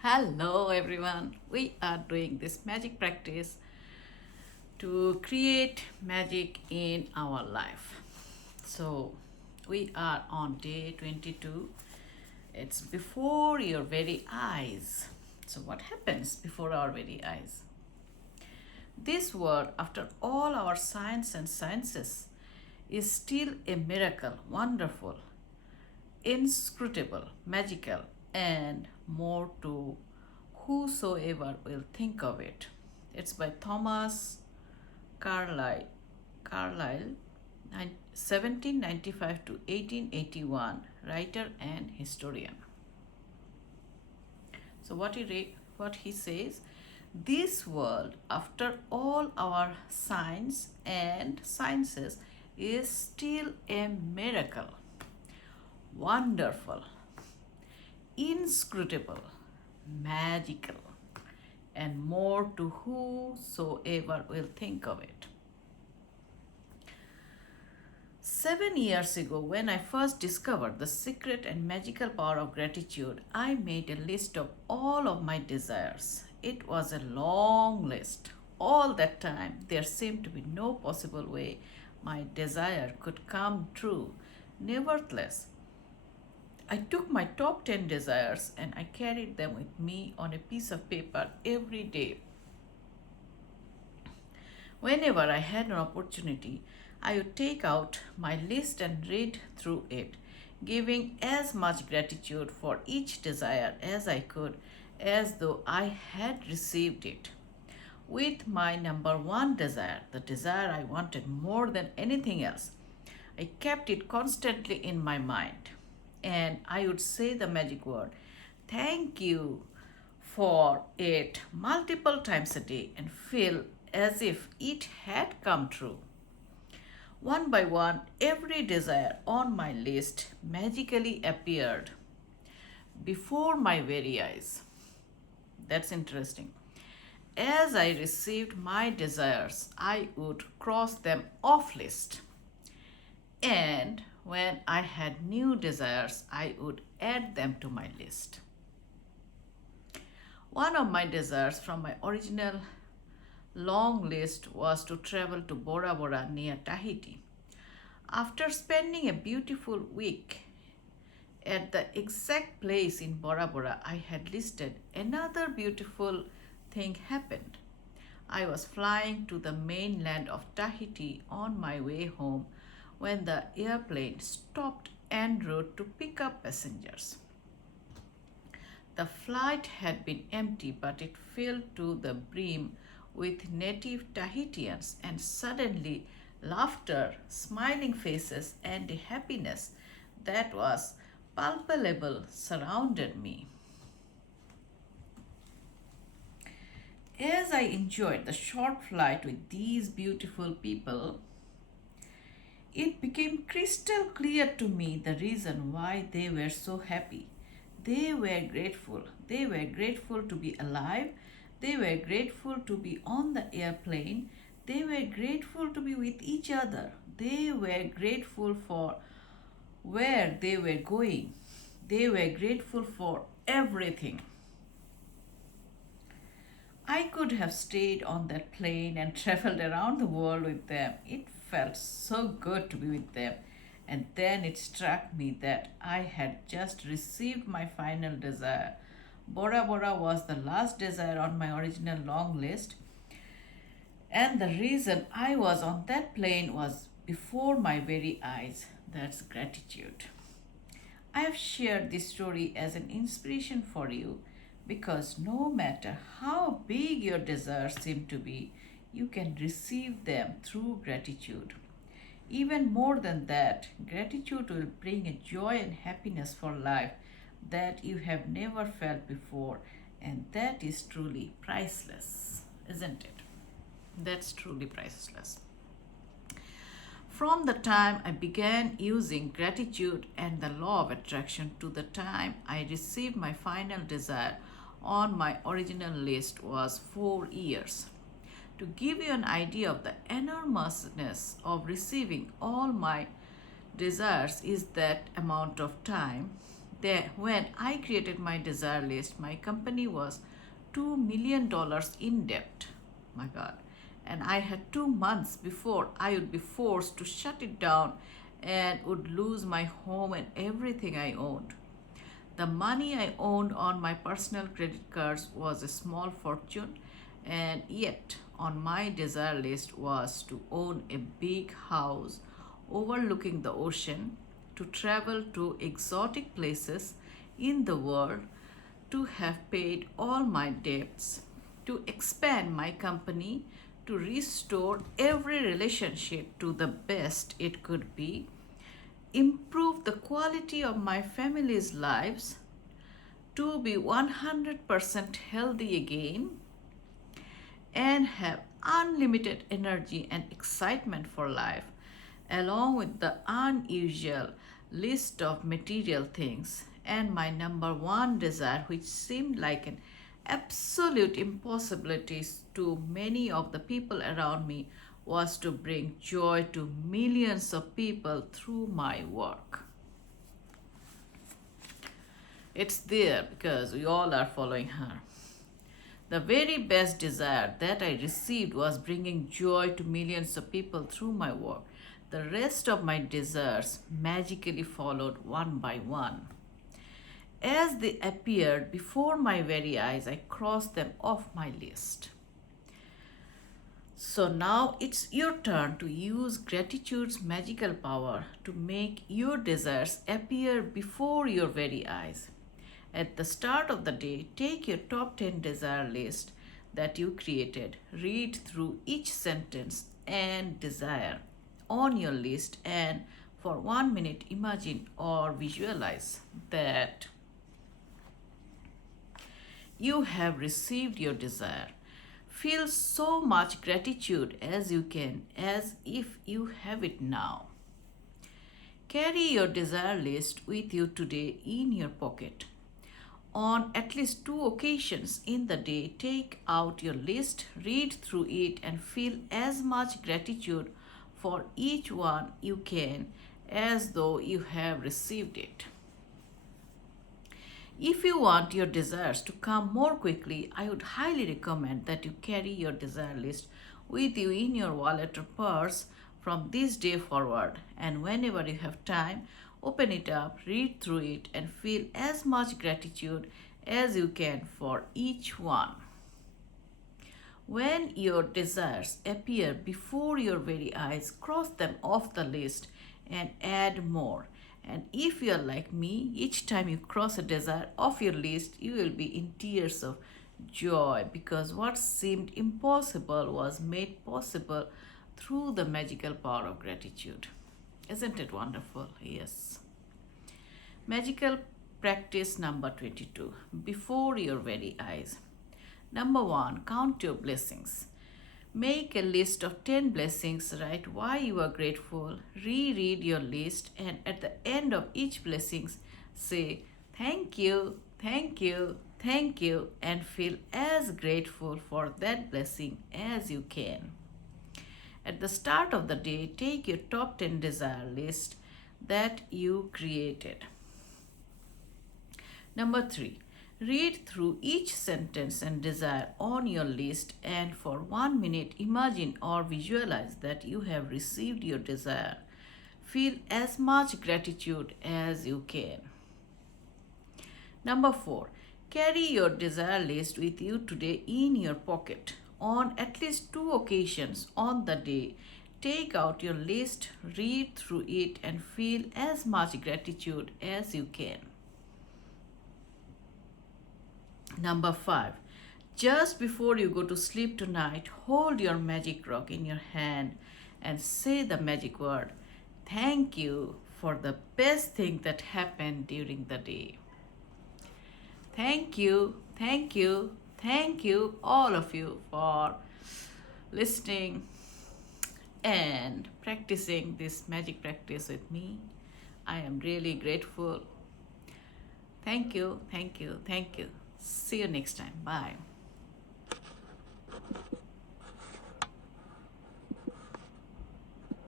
Hello everyone. We are doing this magic practice to create magic in our life. So, we are on day 22. It's before your very eyes. So, what happens before our very eyes? This world, after all our science and sciences, is still a miracle, wonderful, inscrutable, magical, and more to whosoever will think of it. It's by Thomas Carlyle, Carlyle 1795 to 1881, writer and historian. So what he says, this world, after all our science and sciences, is still a miracle, wonderful, inscrutable, magical, and more to whosoever will think of it. 7 years ago, when I first discovered the secret and magical power of gratitude, I made a list of all of my desires. It was a long list. All that time, there seemed to be no possible way my desire could come true. Nevertheless, I took my top 10 desires and I carried them with me on a piece of paper every day. Whenever I had an opportunity, I would take out my list and read through it, giving as much gratitude for each desire as I could, as though I had received it. With my number one desire, the desire I wanted more than anything else, I kept it constantly in my mind. And I would say the magic word, thank you, for it multiple times a day and feel as if it had come true. One by one, every desire on my list magically appeared before my very eyes. That's interesting. As I received my desires, I would cross them off list. And when I had new desires, I would add them to my list. One of my desires from my original long list was to travel to Bora Bora near Tahiti. After spending a beautiful week at the exact place in Bora Bora I had listed, another beautiful thing happened. I was flying to the mainland of Tahiti on my way home when the airplane stopped en route to pick up passengers. The flight had been empty, but it filled to the brim with native Tahitians, and suddenly laughter, smiling faces, and a happiness that was palpable surrounded me. As I enjoyed the short flight with these beautiful people, it became crystal clear to me the reason why they were so happy. They were grateful. They were grateful to be alive. They were grateful to be on the airplane. They were grateful to be with each other. They were grateful for where they were going. They were grateful for everything. I could have stayed on that plane and traveled around the world with them. It felt so good to be with them. And then it struck me that I had just received my final desire. Bora Bora was the last desire on my original long list, and the reason I was on that plane was before my very eyes. That's gratitude. I have shared this story as an inspiration for you because no matter how big your desires seem to be, you can receive them through gratitude. Even more than that, gratitude will bring a joy and happiness for life that you have never felt before, and that is truly priceless, isn't it? That's truly priceless. From the time I began using gratitude and the law of attraction to the time I received my final desire on my original list was 4 years. To give you an idea of the enormousness of receiving all my desires is that amount of time, There, when I created my desire list, my company was $2 million in debt. My God. And I had 2 months before I would be forced to shut it down and would lose my home and everything I owned. The money I owned on my personal credit cards was a small fortune, and yet on my desire list was to own a big house overlooking the ocean, to travel to exotic places in the world, to have paid all my debts, to expand my company, to restore every relationship to the best it could be, improve the quality of my family's lives, to be 100% healthy again, and have unlimited energy and excitement for life, along with the unusual list of material things. And my number one desire, which seemed like an absolute impossibility to many of the people around me, was to bring joy to millions of people through my work. It's there because we all are following her. The very best desire that I received was bringing joy to millions of people through my work. The rest of my desires magically followed one by one. As they appeared before my very eyes, I crossed them off my list. So now it's your turn to use gratitude's magical power to make your desires appear before your very eyes. At the start of the day, take your top 10 desire list that you created, read through each sentence and desire on your list, and for 1 minute imagine or visualize that you have received your desire. Feel so much gratitude as you can, as if you have it now. Carry your desire list with you today in your pocket. On at least 2 occasions in the day, take out your list, read through it, and feel as much gratitude for each one you can, as though you have received it. If you want your desires to come more quickly, I would highly recommend that you carry your desire list with you in your wallet or purse from this day forward, and whenever you have time, open it up, read through it, and feel as much gratitude as you can for each one. When your desires appear before your very eyes, cross them off the list and add more. And if you are like me, each time you cross a desire off your list, you will be in tears of joy because what seemed impossible was made possible through the magical power of gratitude. Isn't it wonderful? Yes. Magical practice number 22, before your very eyes. Number 1, count your blessings. Make a list of 10 blessings, write why you are grateful, reread your list, and at the end of each blessing, say thank you, thank you, thank you, and feel as grateful for that blessing as you can. At the start of the day, take your top 10 desire list that you created. Number 3, read through each sentence and desire on your list, and for 1 minute imagine or visualize that you have received your desire. Feel as much gratitude as you can. Number 4, carry your desire list with you today in your pocket. On at least 2 occasions on the day, take out your list, read through it, and feel as much gratitude as you can. Number 5, just before you go to sleep tonight, hold your magic rock in your hand and say the magic word, thank you, for the best thing that happened during the day. Thank you, thank you, thank you, all of you, for listening and practicing this magic practice with me. I am really grateful. Thank you, thank you, thank you. See you next time. Bye.